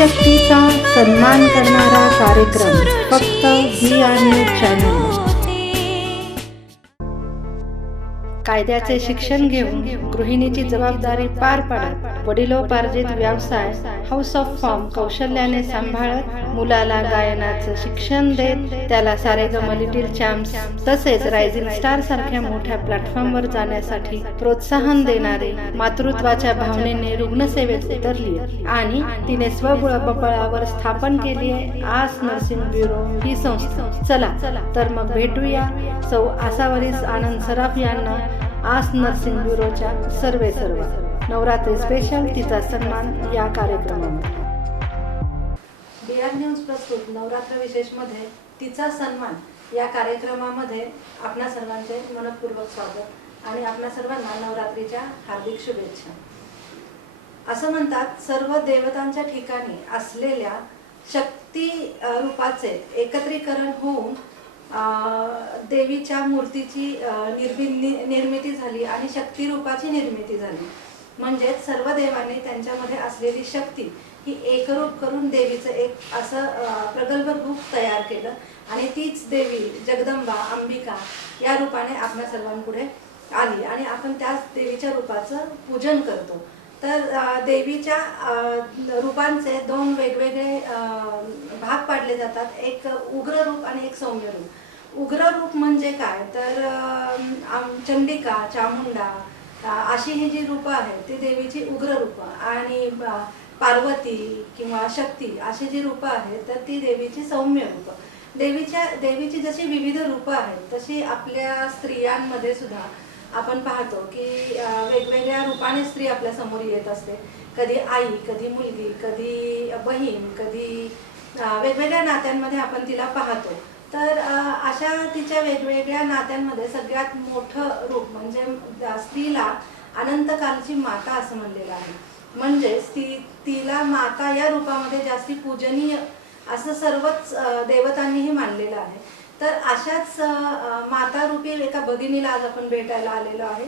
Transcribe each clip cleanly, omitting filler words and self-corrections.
स्त्रीशक्तीचा सन्मान करणारा कार्यक्रम फक्त न्यूज चॅनल. कायद्याचे शिक्षण घेऊन गृहिणीची जबाबदारी पार पाडत वडिलोपार्जित व्यवसाय हाऊस ऑफ फॉर्म कौशल्याने सांभाळत मुलाला गायनाचं शिक्षण देत त्याला सारेगम लिटिल चॅम्प्स तसेच रायझिंग स्टार सारख्या मोठ्या प्लॅटफॉर्मवर जाण्यासाठी प्रोत्साहन देणारे मातृत्वाच्या भावनेने रुग्णसेवेत उतरली आणि तिने स्वबळावर स्थापन केली आहे आस नर्सिंग ब्युरो ही संस्था. चला तर मग भेटूया सौ आसावरी आनंद सराफ यांना आस नर्सिंग ब्युरोच्या सर्व नवरात्री स्पेशल तिचा सन्मान या कार्यक्रमामध्ये. BR न्यूज प्रस्तुत नवरात्र विशेषमध्ये तिचा सन्मान या कार्यक्रमामध्ये आपणा सर्वांचे मनपूर्वक स्वागत आणि आपणा सर्वांना नवरात्रीच्या हार्दिक शुभेच्छा. असं म्हणतात सर्व देवतांच्या ठिकाणी असलेल्या शक्ती रूपाचे एकत्रीकरण होऊन देवीच्या मूर्तीची निर्मिती झाली आणि शक्ती रूपाची निर्मिती झाली. म्हणजे सर्व देवांनी त्यांच्यामध्ये असलेली शक्ती ही एकरूप करून देवीचं एक असं प्रगल्भ रूप तयार केलं आणि तीच देवी जगदंबा अंबिका या रूपाने आपल्या सर्वांपुढे आली आणि आपण त्याच देवीच्या रूपाचं पूजन करतो. तर देवीच्या रूपांचे दोन वेगवेगळे भाग पाडले जातात, एक उग्र रूप आणि एक सौम्य रूप. उग्र रूप म्हणजे काय तर चंडिका चामुंडा अशी ही जी रूपं आहेत ती देवीची उग्र रूपं आणि पार्वती किंवा शक्ती अशी जी रूपं आहेत तर ती देवीची सौम्य रूपं. देवीची जशी विविध रूपं आहेत तशी आपल्या स्त्रियांमध्ये सुद्धा आपण पाहतो की वेगवेगळ्या रूपाने स्त्री आपल्या समोर येत असते. कधी आई, कधी मुलगी, कधी बहीण, कधी वेगवेगळ्या नात्यांमध्ये आपण तिला पाहतो. तर अशा तिच्या वेगवेगळ्या नात्यांमध्ये सगळ्यात मोठं रूप म्हणजे स्त्रीला अनंतकालची माता असं म्हणलेलं आहे. म्हणजे तिला माता या रूपामध्ये जास्ती पूजनीय असं सर्वच देवतांनीही मानलेलं आहे. तर अशाच माता रूपी एका भगिनीला आज आपण भेटायला आलेलो आहे.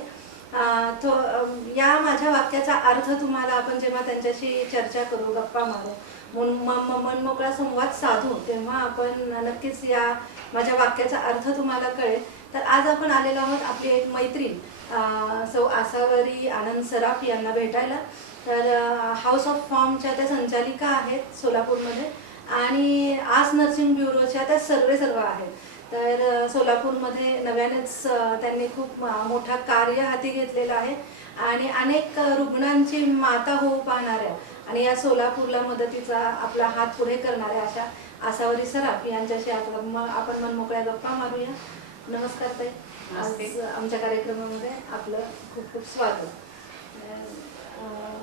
या माझ्या वाक्याचा अर्थ तुम्हाला आपण जेव्हा त्यांच्याशी चर्चा करू, गप्पा मारू, मनमोकळा संवाद साधू तेव्हा आपण नक्कीच या माझ्या वाक्याचा अर्थ तुम्हाला कळेल. तर आज आपण आलेलो आहोत आपली एक मैत्रीण सौ आसावरी आनंद सराफ यांना भेटायला. तर हाऊस ऑफ फॉर्मच्या त्या संचालिका आहेत सोलापूरमध्ये आणि आस नर्सिंग ब्युरोच्या त्या सर्व आहेत. तर सोलापूरमध्ये नव्यानेच त्यांनी खूप मोठा कार्य हाती घेतलेला आहे आणि अनेक रुग्णांची माता होऊ पाहणाऱ्या आणि या सोलापूरला मदतीचा आपला हात पुढे करणाऱ्या अशा आसावरी सराफ यांच्याशी आपण मनमोकळ्या गप्पा मारूया. नमस्कार ताई, आज आमच्या कार्यक्रमामध्ये आपलं खूप खूप स्वागत.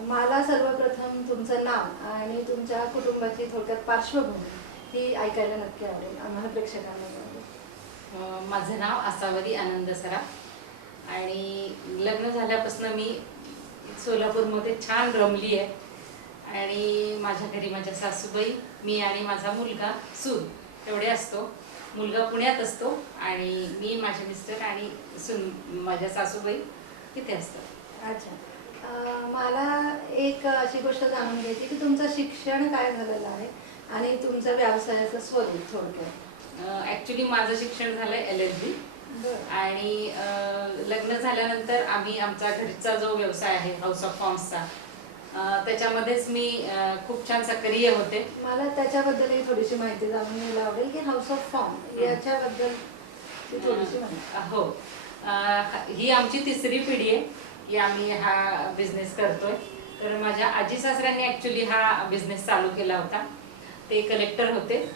मला सर्वप्रथम तुमचं नाव आणि तुमच्या कुटुंबाची थोडक्यात पार्श्वभूमी ही ऐकायला नक्की आवडेल आम्हाला प्रेक्षकांना. माझं नाव आसावरी आनंद सराफ आणि लग्न झाल्यापासून मी सोलापूरमध्ये छान रमली आहे आणि माझ्या घरी माझ्या सासूबाई, मी आणि माझा मुलगा सून एवढे असतो. मुलगा पुण्यात असतो आणि मी, माझे मिस्टर आणि सून माझ्या सासूबाई तिथे असतात. अच्छा, मला एक अशी गोष्ट जाणून घ्यायची की तुमचं शिक्षण काय झालेलं आहे आणि तुमचं व्यवसायाचं स्वरूप थोडक्यात. ॲक्च्युली माझं शिक्षण झालंय LLB आणि लग्न झाल्यानंतर आम्ही आमचा घरचा जो व्यवसाय आहे हाऊस ऑफ फॉर्म्सचा त्याच्यामध्येच मी खूप छान सक्रिय होते. मला त्याच्याबद्दलही थोडीशी माहिती जाणून घ्यायला आवडेल की हाऊस ऑफ फॉर्म याच्याबद्दल थोडीशी माहिती. हो, ही आमची तिसरी पिढी आहे की आम्ही हा बिझनेस करतोय. तर माझ्या आजी सासऱ्यांनी ॲक्च्युली हा बिझनेस चालू केला होता. ते कलेक्टर होते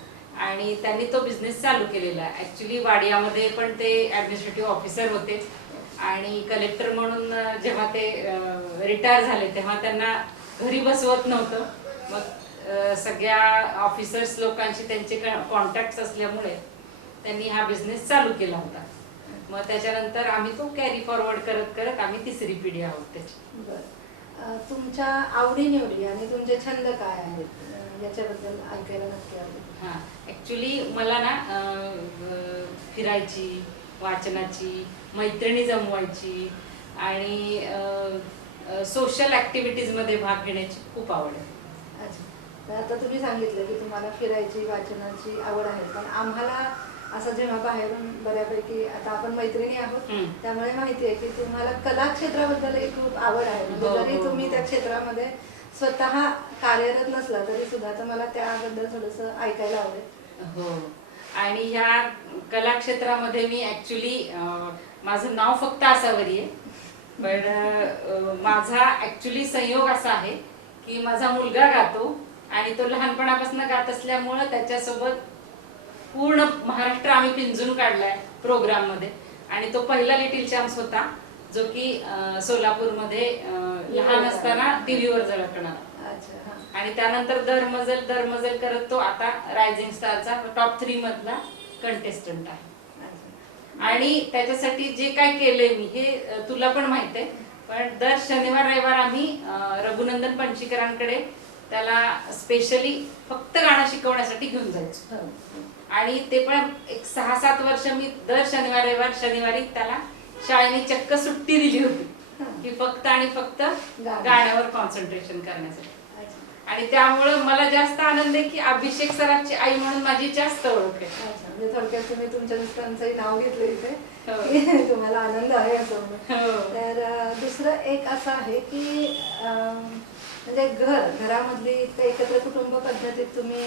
आणि त्यांनी तो बिझनेस चालू केलेला आहे. ॲक्च्युली वाडियामध्ये पण ते ॲडमिनिस्ट्रेटिव्ह ऑफिसर होते आणि कलेक्टर म्हणून जेव्हा ते रिटायर झाले तेव्हा त्यांना घरी बसवत नव्हतं. मग सगळ्या ऑफिसर्स लोकांशी त्यांचे कॉन्टॅक्ट्स असल्यामुळे त्यांनी हा बिझनेस चालू केला होता. मग त्याच्यानंतर आम्ही तो कॅरी फॉरवर्ड करत करत आम्ही तिसरी पिढी आहोत त्याची. बरं, तुमच्या आवडीनिवडी आणि तुमचे छंद काय आहेत याच्याबद्दल ऐकायला नक्की आवडेल. हां, ॲक्च्युली मला ना फिरायची, वाचनाची, मैत्रिणी जमवायची आणि सोशल ॲक्टिव्हिटीजमध्ये भाग घेण्याची खूप आवड आहे. अच्छा, तर आता तुम्ही सांगितलं की तुम्हाला फिरायची वाचनाची आवड आहे, पण आम्हाला असं जेव्हा बाहेरून बऱ्यापैकी आता आपण मैत्रिणी आहोत त्यामुळे माहिती आहे की तुम्हाला कला क्षेत्राबद्दलही खूप आवड आहे. म्हणजे हो, जरी हो, तुम्ही हो. त्या क्षेत्रामध्ये स्वतः कार्यरत नसला तरी सुद्धा तर मला त्याबद्दल थोडंसं ऐकायला आवडेल. हो. आणि ह्या कला क्षेत्रामध्ये मी ऍक्च्युली माझं नाव फक्त आसावरी आहे, पण माझा ऍक्च्युली संयोग असा आहे की माझा मुलगा गातो आणि तो लहानपणापासून गात असल्यामुळं त्याच्यासोबत पूर्ण महाराष्ट्र आम्ही पिंजून काढलाय प्रोग्राम मध्ये. आणि तो पहिला लिटिल चॅम्प्स होता जो की सोलापूरमध्ये लहान असताना टीव्हीवर झळकणार. अच्छा, हा. आणि त्यानंतर दर मजल करत तो आता रायझिंग स्टारचा टॉप 3 मधला कंटेस्टंट आहे. अच्छा. आणि त्याच्यासाठी जे काय केलंय मी हे तुला पण माहित आहे, पण दर शनिवार रविवार आम्ही रघुनंदन पंचीकरांकडे त्याला स्पेशली फक्त गाणं शिकवण्यासाठी घेऊन जायचो. हो. आणि ते पण एक 6-7 वर्ष मी दर शनिवारी त्याला शाळेने चक्क सुट्टी दिली होती की फक्त आणि फक्त गाण्यावर कॉन्सन्ट्रेशन करण्यासाठी. आणि त्यामुळे मला जास्त आनंद आहे की अभिषेक सरांची आई म्हणून माझी जास्त ओळख आहे. अच्छा, म्हणजे थोडक्यात तुम्ही तुमच्या मिस्टरांचंही नाव घेतलं इथे हो. की तुम्हाला आनंद आहे असं म्हणून. हो. तर दुसरं एक असं आहे की म्हणजे घरामधली एकत्र कुटुंब पद्धतीत तुम्ही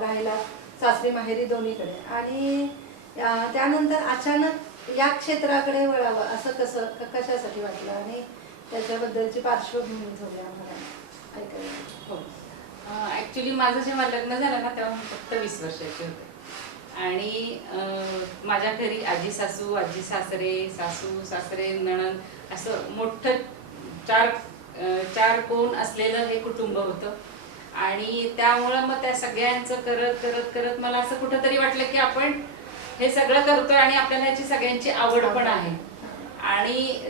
राहिला सासरी माहेरी दोन्हीकडे, आणि त्यानंतर अचानक या क्षेत्राकडे वळावं असं कशासाठी वाटलं आणि त्याच्याबद्दलची पार्श्वभूमी थोडी आम्हाला ऐकायला. हो. ऍक्च्युली माझं जेव्हा लग्न झालं ना तेव्हा मी फक्त 20 वर्षाची होते. आणि माझ्या घरी आजी सासरे, सासू सासरे, नणंद असं मोठं चार कोण असलेलं हे कुटुंब होतं. आणि त्यामुळं मग त्या सगळ्यांचं करत मला असं कुठंतरी वाटलं की आपण हे सगळं करतोय आणि आपल्याला ह्याची सगळ्यांची आवड पण आहे. आणि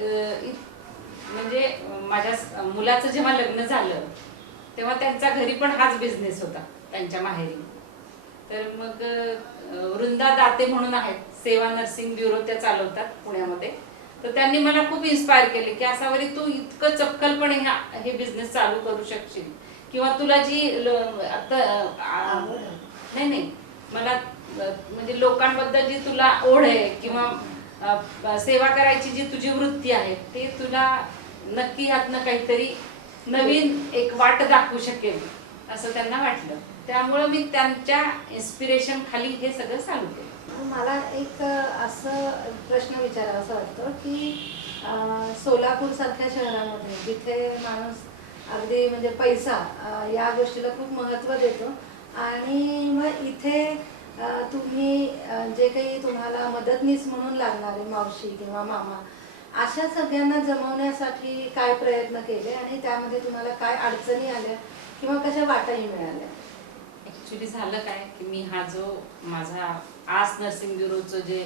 म्हणजे माझ्या मुलाचं जेव्हा लग्न झालं तेव्हा त्यांचा घरी पण हाच बिझनेस होता त्यांच्या माहेरी. तर मग वृंदा दाते म्हणून आहेत, सेवा नर्सिंग ब्युरो त्या चालवतात पुण्यामध्ये. तर त्यांनी मला खूप इन्स्पायर केले की असावरी तू इतकं चपखलपणे हे बिझनेस चालू करू शकशील, किंवा तुला जी नाही मला म्हणजे लोकांबद्दल जी तुला ओढ आहे किंवा सेवा करायची जी तुझी वृत्ती आहे ते तुला नक्की यातनं काहीतरी नवीन एक वाट दाखवू शकेल असं त्यांना वाटलं. त्यामुळं मी त्यांच्या इन्स्पिरेशन खाली हे सगळं चालू केलं. मला एक असं प्रश्न विचारावा वाटतो की सोलापूर सारख्या शहरामध्ये जिथे माणूस अगदी म्हणजे पैसा या गोष्टीला खूप महत्त्व देतो, आणि मग इथे तुम्ही जे काही तुम्हाला मदतनीस म्हणून लागणारे मावशी किंवा मामा अशा सगळ्यांना जमवण्यासाठी काय प्रयत्न केले आणि त्यामध्ये तुम्हाला काय अडचणी आल्या किंवा कशा वाटाही मिळाल्या? ऍक्च्युली झालं काय की मी हा जो माझा आस नर्सिंग ब्युरोचं जे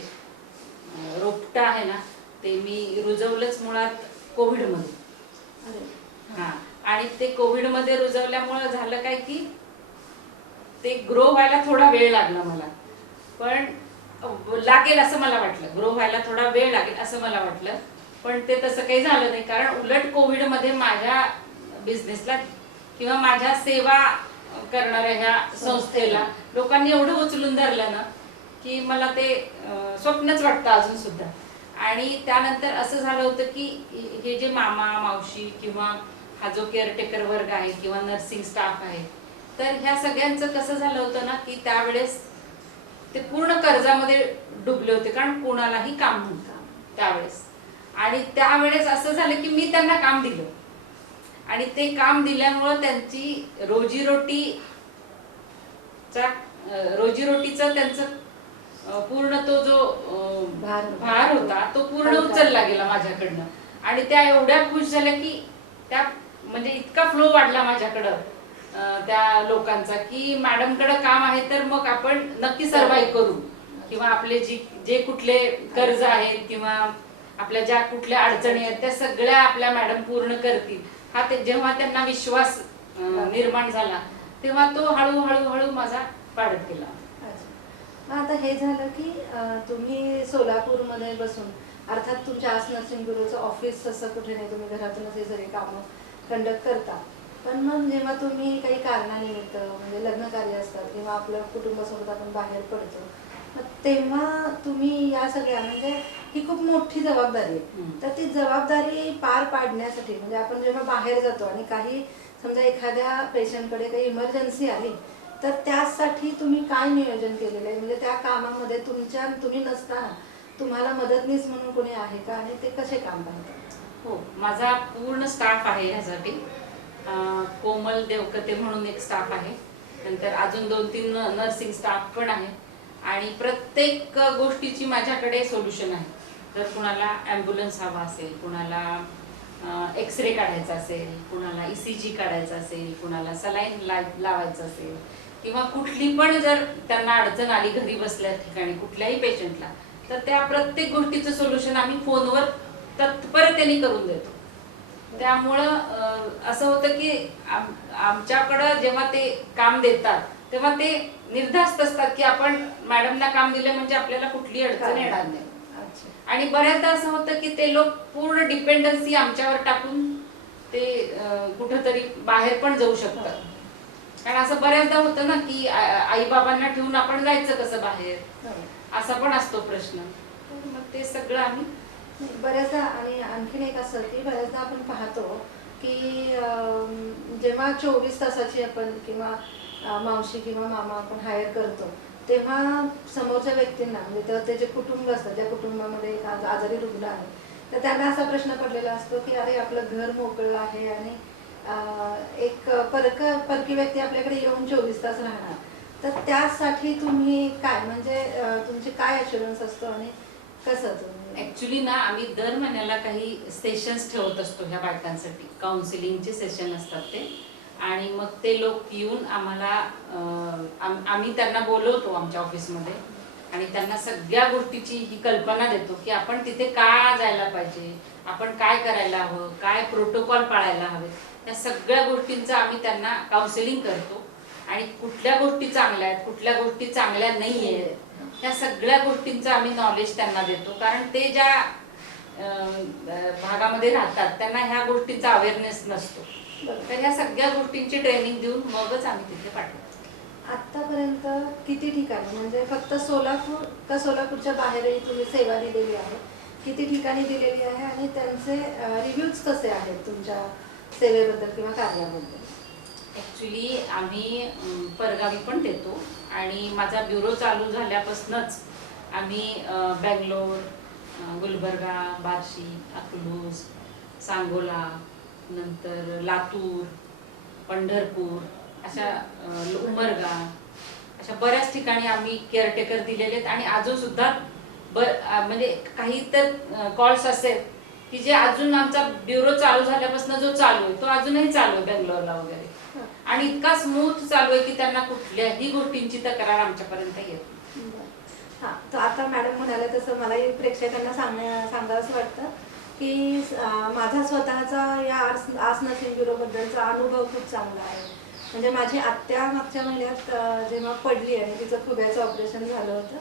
रोपटं आहे ना ते मी रुजवलंच मुळात कोविडमध्ये. हा, आणि ते कोविडमध्ये रुजवल्यामुळं झालं काय की ते ग्रो व्हायला थोडा वेळ लागला मला, पण लागेल असं मला वाटलं, ग्रो व्हायला थोडा वेळ लागेल असं मला वाटलं, पण ते तसं काही झालं नाही. कारण उलट कोविडमध्ये माझ्या बिझनेसला किंवा माझ्या सेवा करणाऱ्या ह्या संस्थेला लोकांनी एवढं उचलून धरलं ना की मला ते स्वप्नच वाटतं अजून सुद्धा. आणि त्यानंतर असं झालं होतं की हे जे मामा मावशी किंवा हा जो केअरटेकर वर्ग आहे किंवा नर्सिंग स्टाफ आहे, तर ह्या सगळ्यांचं कसं झालं होतं ना की त्यावेळेस ते पूर्ण कर्जामध्ये डुबले होते, कारण कोणालाही काम नव्हतं त्यावेळेस. आणि त्यावेळेस असं झालं की मी त्यांना काम दिलं, आणि ते काम दिल्यामुळं त्यांची रोजीरोटीचा त्यांचं पूर्ण तो जो भार होता तो पूर्ण उचलला गेला माझ्याकडनं. आणि त्या एवढ्या खुश झाल्या की त्या म्हणजे इतका फ्लो वाढला माझ्याकडं त्या लोकांचा की मॅडमकडे काम आहे तर मग आपण नक्की सर्वाइव्ह करू, किंवा आपले जे कुठले कर्ज आहेत किंवा आपल्या ज्या कुठल्या अडचणी आहेत त्या सगळ्या आपल्या मॅडम पूर्ण करतील. हा ते जेव्हा त्यांना विश्वास निर्माण झाला तेव्हा तो हळूहळू माझा वाढत गेला. आता हे झालं की तुम्ही सोलापूरमध्ये बसून, अर्थात तुमच्या आस नर्सिंग ब्युरोचं ऑफिस असं कुठे नाही, तुम्ही घरातूनच हे सगळे कामं कंडक्ट करता, पण मग जेव्हा तुम्ही काही कारणानिमित्त म्हणजे लग्न कार्य असतात किंवा आपल्या कुटुंबासोबत आपण बाहेर पडतो, मग तेव्हा तुम्ही या सगळ्या म्हणजे ही खूप मोठी जबाबदारी आहे. तर ती जबाबदारी पार पाडण्यासाठी म्हणजे आपण जेव्हा बाहेर जातो आणि काही समजा एखाद्या पेशंटकडे काही इमर्जन्सी आली, तर त्यासाठी तुम्ही काय नियोजन केलेलं आहे? म्हणजे त्या कामामध्ये तुम्ही नसताना तुम्हाला मदतनीस म्हणून कोणी आहे का आणि ते कसे काम करतात? हो, माझा पूर्ण स्टाफ आहे ह्यासाठी. कोमल देवकते म्हणून एक स्टाफ आहे, नंतर अजून 2-3 नर्सिंग स्टाफ पण आहे आणि प्रत्येक गोष्टीची माझ्याकडे सोल्युशन आहे. जर कुणाला ॲम्ब्युलन्स हवा असेल, कुणाला एक्सरे काढायचा असेल, कुणाला ECG काढायचा असेल, कुणाला सलाईन लावायचं असेल किंवा कुठली पण जर त्यांना अडचण आली घरी बसल्या ठिकाणी कुठल्याही पेशंटला, तर त्या प्रत्येक गोष्टीचं सोल्युशन आम्ही फोनवर तत्परतेने करून देतो. त्यामुळं असं होतं की आमच्याकडं जेव्हा ते काम देतात तेव्हा ते निर्धास्त असतात की आपण मॅडमना काम दिलं म्हणजे आपल्याला कुठली अडचण येणार नाही. आणि बऱ्याचदा असं होतं की ते लोक पूर्ण डिपेंडन्सी आमच्यावर टाकून ते कुठंतरी बाहेर पण जाऊ शकतात. कारण असं बऱ्याचदा होतं ना की आई बाबांना ठेवून आपण जायचं कसं बाहेर, असा पण असतो प्रश्न. मग ते सगळं आम्ही बऱ्याचदा आणि आणखीन एक असं की बऱ्याचदा आपण पाहतो की जेव्हा 24 तासाची आपण किंवा मावशी किंवा मामा आपण हायर करतो, तेव्हा समोरच्या व्यक्तींना म्हणजे तर त्याचे कुटुंब असतं, त्या कुटुंबामध्ये एक आजारी रुग्ण आहे, तर त्यांना असा प्रश्न पडलेला असतो की अरे आपलं घर मोकळं आहे आणि एक परकी व्यक्ती आपल्याकडे येऊन 24 तास राहणार, तर त्यासाठी तुम्ही काय म्हणजे तुमचे काय अश्युरन्स असतो आणि कसं तुम्ही? ऍक्च्युली ना आम्ही दर महिन्याला काही सेशन्स ठेवत असतो ह्या बायकांसाठी. काउन्सिलिंगचे सेशन असतात ते, आणि मग ते लोक येऊन आम्हाला आम्ही त्यांना बोलवतो आमच्या ऑफिसमध्ये आणि त्यांना सगळ्या गोष्टीची ही कल्पना देतो की आपण तिथे का जायला पाहिजे, आपण काय करायला हवं, काय प्रोटोकॉल पाळायला हवे, या सगळ्या गोष्टींचं आम्ही त्यांना काउन्सिलिंग करतो. आणि कुठल्या गोष्टी चांगल्या आहेत, कुठल्या गोष्टी चांगल्या नाही आहेत, ह्या सगळ्या गोष्टींचं आम्ही नॉलेज त्यांना देतो. कारण ते ज्या भागामध्ये राहतात त्यांना ह्या गोष्टींचा अवेअरनेस नसतो. तर ह्या सगळ्या गोष्टींची ट्रेनिंग देऊन मगच आम्ही तिथे पाठवतो. आतापर्यंत किती ठिकाणी म्हणजे फक्त सोलापूर का सोलापूरच्या बाहेरही तुम्ही सेवा दिलेली आहे? किती ठिकाणी दिलेली आहे आणि त्यांचे रिव्ह्यूज कसे आहेत तुमच्या सेवेबद्दल किंवा कार्याबद्दल? ॲक्च्युली आम्ही परगावी पण देतो आणि माझा ब्युरो चालू झाल्यापासूनच आम्ही बँगलोर, गुलबर्गा, बार्शी, अकलूज, सांगोला, नंतर लातूर, पंढरपूर, अशा उमरगा, अशा बऱ्याच ठिकाणी आम्ही केअरटेकर दिलेले आहेत. आणि अजून सुद्धा म्हणजे काही तर कॉल्स असेल की जे अजून आमचा ब्युरो चालू झाल्यापासून जो चालू आहे तो अजूनही चालू आहे बँगलोरला वगैरे, आणि इतका स्मूथ चालू आहे की त्यांना कुठल्याही गोष्टींची तक्रार आमच्यापर्यंत येत नाही. हां, तर आता मॅडम म्हणाले तसं मलाही प्रेक्षकांना सांगावंसं वाटतं की माझा स्वतःचा या आस नर्सिंग ब्युरोबद्दलचा अनुभव खूप चांगला आहे. म्हणजे माझी आत्या मागच्या महिन्यात जेव्हा पडली आणि तिचं खुब्याचं ऑपरेशन झालं होतं,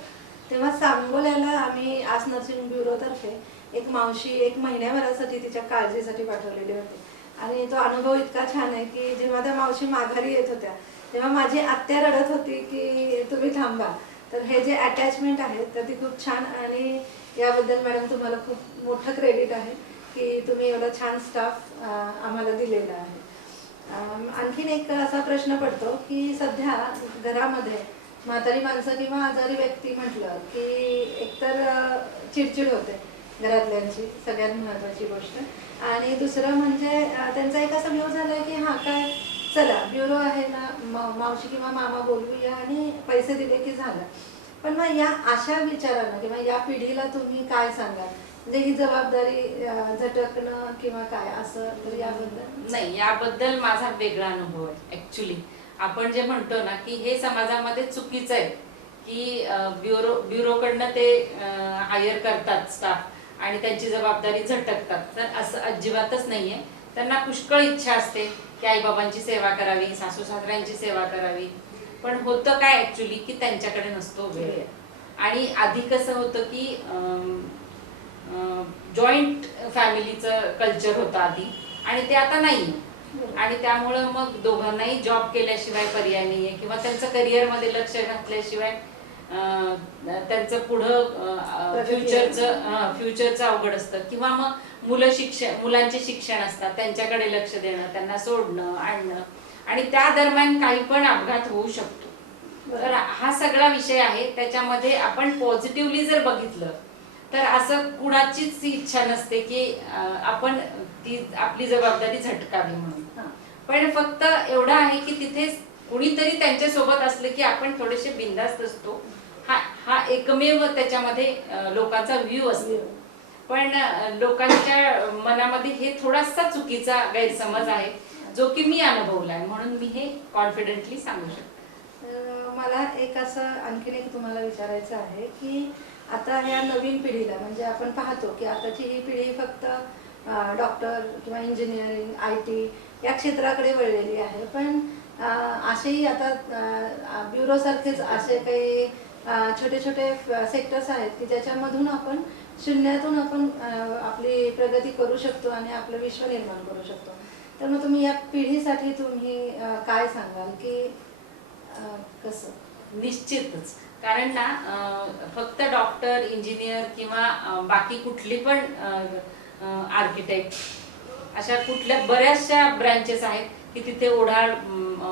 तेव्हा सांगोल्याला आम्ही आस नर्सिंग ब्युरोतर्फे एक मावशी 1 महिन्याभरासाठी तिच्या काळजीसाठी पाठवलेली होती. आणि तो अनुभव इतका छान आहे की जेव्हा त्या मावशी माघारी येत होत्या तेव्हा माझी आत्या रडत होती की तुम्ही थांबा. तर हे जे अटॅचमेंट आहे तर ती खूप छान, आणि याबद्दल मॅडम तुम्हाला खूप मोठं क्रेडिट आहे की तुम्ही एवढा छान स्टाफ आम्हाला दिलेला आहे. आणखीन एक असा प्रश्न पडतो की सध्या घरामध्ये म्हातारी माणसं किंवा आजारी व्यक्ती म्हटलं की एकतर चिडचिड होते घरातल्यांची, सगळ्यात महत्त्वाची गोष्ट. आणि दुसरं म्हणजे त्यांचा एक असा व्ह्यू झाला की हां काय चला ब्युरो आहे ना, मावशी किंवा मामा बोलवूया आणि पैसे दिले की झालं. पण मग या अशा विचारांना किंवा या पिढीला तुम्ही काय सांगाल? म्हणजे ही जबाबदारी झटकणं किंवा काय असं, तर याबद्दल? नाही, याबद्दल माझा वेगळा अनुभव आहे. ऍक्च्युली आपण जे म्हणतो ना की हे समाजामध्ये चुकीचं आहे की ब्युरोकडनं ते हायर करतात स्टाफ आणि त्यांची जबाबदारी झटकतात. तर असं अजिबातच नाहीये. त्यांना पुष्कळ इच्छा असते की आई बाबांची सेवा करावी, सासू सासऱ्यांची सेवा करावी, पण होतं काय ऍक्च्युली की त्यांच्याकडे नसतो वेळ. आणि आधी कसं होतं की जॉईंट फॅमिलीचं कल्चर होतं आधी, आणि ते आता नाही. आणि त्यामुळं मग दोघांनाही जॉब केल्याशिवाय पर्याय नाहीये किंवा त्यांचं करिअरमध्ये लक्ष घातल्याशिवाय त्यांचं पुढं फ्युचरचं अवघड असतं. किंवा मग मुलांचे शिक्षण असतात, त्यांच्याकडे लक्ष देणं, त्यांना सोडणं आणणं, आणि त्या दरम्यान काही पण अपघात होऊ शकतो. तर हा सगळा विषय आहे. त्याच्यामध्ये आपण पॉझिटिव्हली जर बघितलं तर असं कुणाचीच इच्छा नसते की आपण ती आपली जबाबदारी झटकावी म्हणून. पण फक्त एवढं आहे की तिथे कुणीतरी त्यांच्या सोबत असलं की आपण थोडेसे बिंदास्त असतो. हा एकमेव त्याच्यामध्ये लोकांचा व्ह्यू असतो. पण लोकांच्या मनामध्ये हे थोडासा चुकीचा गैरसमज आहे जो की मी अनुभवलाय, म्हणून मी हे कॉन्फिडेंटली सांगू शकते. मला एक असं आणखीन एक तुम्हाला विचारायचं आहे की आता ह्या नवीन पिढीला, म्हणजे आपण पाहतो की आताची ही पिढी फक्त डॉक्टर किंवा इंजिनिअरिंग, IT या क्षेत्राकडे वळलेली आहे. पण असेही आता ब्युरोसारखेच असे काही छोटे छोटे सेक्टर्स आहेत की ज्याच्यामधून आपण शून्यातून आपण आपली प्रगती करू शकतो आणि आपलं विश्व निर्माण करू शकतो. तर मग तुम्ही या पिढीसाठी तुम्ही काय सांगाल की कसं? निश्चितच. कारण ना फक्त डॉक्टर, इंजिनियर किंवा बाकी कुठली पण आर्किटेक्ट, अशा कुठल्या बऱ्याचशा ब्रँचेस आहेत की तिथे ओढा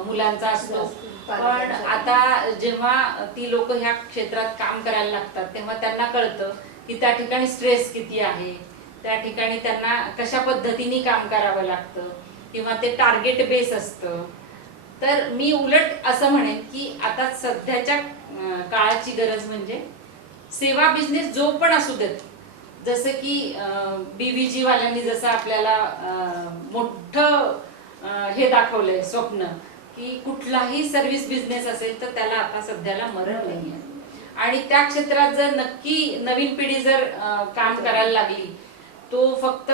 मुलांचा असतो. पण आता जेव्हा ती लोक ह्या क्षेत्रात काम करायला लागतात तेव्हा त्यांना कळतं की त्या ठिकाणी स्ट्रेस किती आहे, त्या ठिकाणी त्यांना कशा पद्धतीने काम करावं लागतं, किंवा ते टार्गेट बेस असतं. तर मी उलट असं म्हणेन की आता सध्याच्या काळाची गरज म्हणजे सेवा बिझनेस जो पण असू देत. जसं की BVG वाल्यांनी जसं आपल्याला मोठं हे दाखवलंय स्वप्न की कुठलाही सर्व्हिस बिझनेस असेल तर त्याला आता सध्याला मरण नाही आहे. आणि त्या क्षेत्रात जर नक्की नवीन पिढी जर काम करायला लागली, तो फक्त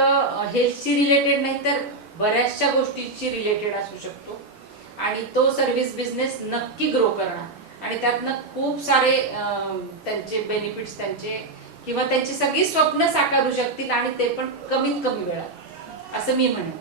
हेल्थशी रिलेटेड नाही तर बऱ्याचशा गोष्टींशी रिलेटेड असू शकतो. आणि तो सर्व्हिस बिझनेस नक्की ग्रो करणार आणि त्यातनं खूप सारे त्यांचे बेनिफिट्स त्यांचे किंवा त्यांची सगळी स्वप्न साकारू शकतील, आणि ते पण कमीत कमी वेळात, असं मी म्हणेन.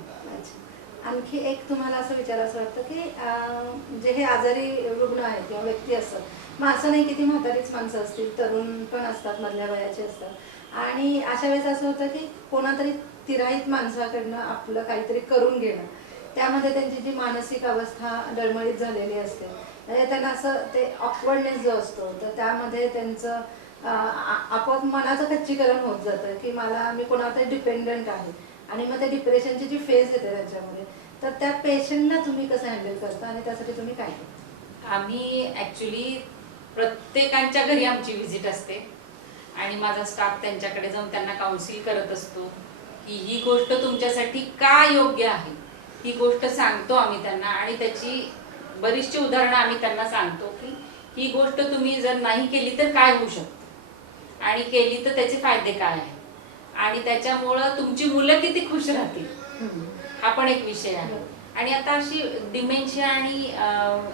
आणखी एक तुम्हाला असं विचारायचं वाटतं की जे हे आजारी रुग्ण आहेत किंवा व्यक्ती असतात, मग असं नाही की ती म्हातारीच माणसं असतील, तरुण पण असतात, मधल्या वयाचे असतात, आणि अशा वेळेस असं होतं की कोणातरी तिराईत माणसाकडनं आपलं काहीतरी करून घेणं, त्यामध्ये त्यांची जी मानसिक अवस्था डळमळीत झालेली असते, म्हणजे त्यांना असं ते ऑकवर्डनेस जो असतो, तर त्यामध्ये त्यांचं आपोआप मनाचं खच्चीकरण होत जातं की मी कोणावर डिपेंडंट आहे, आणि मग त्या डिप्रेशनची जी फेज येते त्याच्यामध्ये, तर त्या पेशंटला तुम्ही कसं हँडल करता आणि त्यासाठी तुम्ही काय करता? आम्ही ऍक्च्युली प्रत्येकांच्या घरी आमची व्हिजिट असते आणि माझा स्टाफ त्यांच्याकडे जाऊन त्यांना काउन्सिल करत असतो की ही गोष्ट तुमच्यासाठी का योग्य आहे, ही गोष्ट सांगतो आम्ही त्यांना. आणि त्याची बरीचशी उदाहरणं आम्ही त्यांना सांगतो की ही गोष्ट तुम्ही जर नाही केली तर काय होऊ शकतं, आणि केली तर त्याचे फायदे काय आहेत, आणि त्याच्यामुळं तुमची मुलं किती खुश राहतील, हा पण एक विषय आहे. आणि आता अशी डिमेन्शिया आणि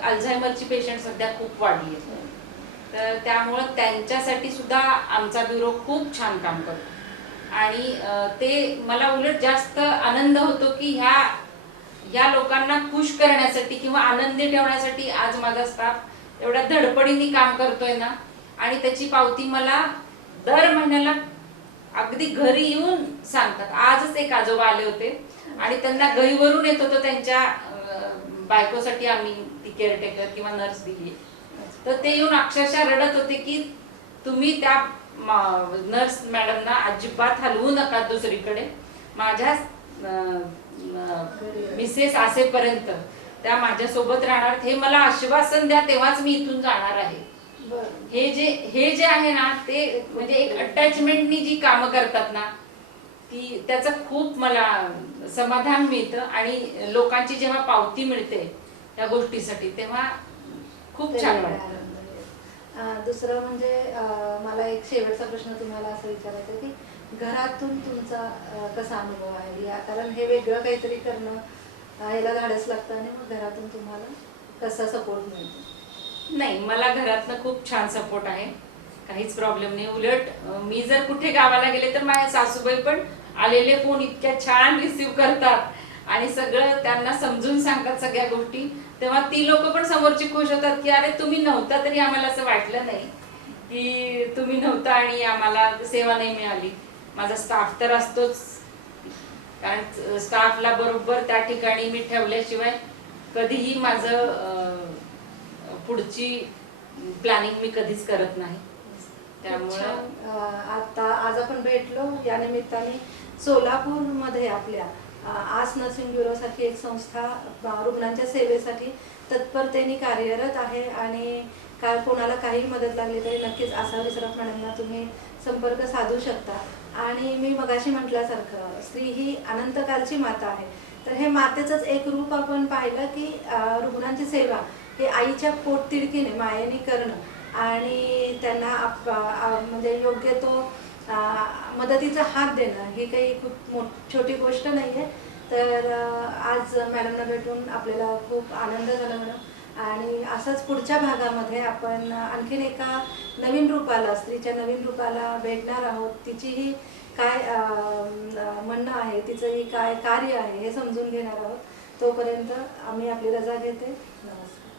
अल्झायमरची पेशंट सध्या खूप वाढली आहेत, तर त्यामुळं त्यांच्यासाठी सुद्धा आमचा ब्युरो खूप छान काम करतो. आणि ते मला उलट जास्त आनंद होतो की ह्या लोकांना खुश करण्यासाठी किंवा आनंदी ठेवण्यासाठी आज माझा स्टाफ एवढ्या धडपडीने काम करतोय ना, आणि त्याची पावती मला दर महिन्याला अगदी घरी येऊन सांगतात. आजच एक आजोबा आले होते आणि त्यांना गहीवरून येत होतं त्यांच्या बायकोसाठी आम्ही ती केअरटेकर किंवा नर्स दिली, तर ते येऊन अक्षरशः रडत होते की तुम्ही त्या नर्स मॅडमना अजिबात हलवू नका दुसरीकडे, माझ्या मिसेस असेपर्यंत त्या माझ्यासोबत राहणार, हे मला आश्वासन द्या तेव्हाच मी इथून जाणार आहे. हे जे आहे ना, ते म्हणजे एक अटॅचमेंटनी जी कामं करतात ना, ती त्याचं खूप मला समाधान मिळतं. आणि लोकांची जेव्हा पावती मिळते त्या गोष्टीसाठी तेव्हा खूप छान वाटतं. दुसरं म्हणजे मला एक शेवटचा प्रश्न तुम्हाला असं विचारायचं की घरातून तुमचा कसा अनुभव आहे, कारण हे वेगळं काहीतरी करणं याला धाडस लागतं, आणि मग घरातून तुम्हाला कसा सपोर्ट मिळतो? नाही, मला घरातनं खूप छान सपोर्ट आहे, काहीच प्रॉब्लेम नाही. उलट मी जर कुठे गावाला गेले तर माझ्या सासूबाई पण आलेले फोन इतक्या छान रिसीव करतात आणि सगळं त्यांना समजून सांगतात सगळ्या गोष्टी, तेव्हा ती लोक पण समोरची खुश होतात की अरे तुम्ही नव्हता तरी आम्हाला असं वाटलं नाही की तुम्ही नव्हता आणि आम्हाला सेवा नाही मिळाली. माझा स्टाफ तर असतोच, कारण स्टाफला बरोबर त्या ठिकाणी मी ठेवल्याशिवाय कधीही माझं पुढची प्लॅनिंग मी कधीच करत नाही. त्यामुळं आता आज आपण भेटलो या निमित्ताने सोलापूरमध्ये आपल्या आस नर्सिंग ब्युरो सारखी एक संस्था रुग्णांच्या सेवेसाठी तत्परतेने कार्यरत आहे आणि काय कोणाला काही मदत लागली तरी नक्कीच आसा विसरत मॅडमना तुम्ही संपर्क साधू शकता. आणि मी मगाशी म्हटल्यासारखं स्त्री ही अनंतकालची माता आहे, तर हे मातेचंच एक रूप आपण पाहिलं की रुग्णांची सेवा हे आईच्या पोटतिडकीने मायेने करणं आणि त्यांना म्हणजे योग्य तो मदतीचा हात देणं ही काही खूप छोटी गोष्ट नाही आहे. तर आज मॅडमना भेटून आपल्याला खूप आनंद झाला मॅडम. आणि असंच पुढच्या भागामध्ये आपण आणखीन एका नवीन रूपाला, स्त्रीच्या नवीन रूपाला भेटणार आहोत. तिचीही काय म्हणणं आहे, तिचंही काय कार्य आहे हे समजून घेणार आहोत. तोपर्यंत आम्ही आपली रजा घेते. नमस्कार.